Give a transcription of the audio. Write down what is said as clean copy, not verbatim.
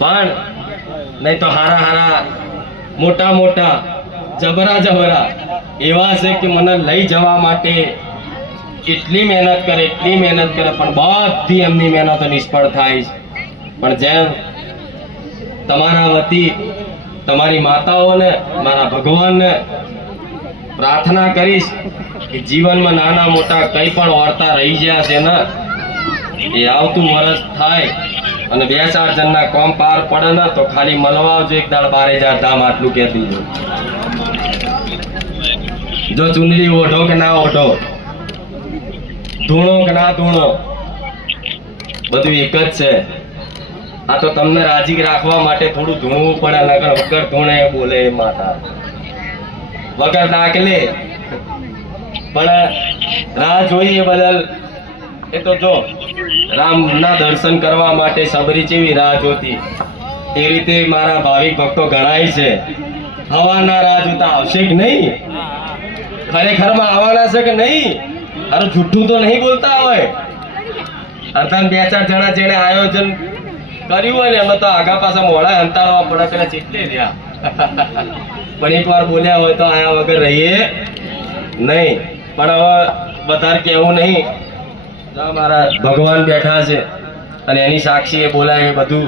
પણ નહીં તો હારા હારા મોટા મોટા જબરા જબરા એવા છે કે મને લઈ જવા માટે એટલી મહેનત કરે પણ બધી એમની મહેનતો નિષ્ફળ થાય છે. પણ જેમ તમારા વતી તમારી માતાઓને મારા ભગવાનને પ્રાર્થના કરીશ કે જીવનમાં નાના મોટા કંઈ પણ વાર્તા રહી ગયા છે ને એ આવતું વર્ષ થાય અને 2-4 જણના કોમ પાર પડે ને તો ખાલી મળવા આવજો એક દાડ 12,000 ધામ આટલું કહેતી જો ચુંદડી ઓઢો કે ના ઓઢો, ધૂણો કે ના ધૂણો, બધું એક જ છે. આ તો તમને રાજી રાખવા માટે થોડું ધૂણવું પડે, નકર વગર ધૂણે બોલે માતા વગર દાખલે. પણ રાહ જોઈએ બદલ એ તો જો રામના દર્શન કરવા માટે સબરી જેવી રાહ જોતી એ રીતે મારા ભાવિક ભક્તો ગણાય છે. હવાના રાહ જોતા આવશે કે નહીં? ખરેખરમાં આવવાના છે કે નહીં? અરે જુઠ્ઠું તો નહીં બોલતા હોય. અર્થાત 2-4 જણા જેને આયોજન કર્યું હોય ને એમાં તો આગા પાછા મોડા અંતાળવા પડે પેલા ચેટલે રહ્યા. પણ એકવાર બોલ્યા હોય તો આયા વગર રહીએ નહીં. પણ હવે વધારે કહેવું નહીં. મારા ભગવાન બેઠા છે અને એની સાક્ષી એ બોલાય એ બધું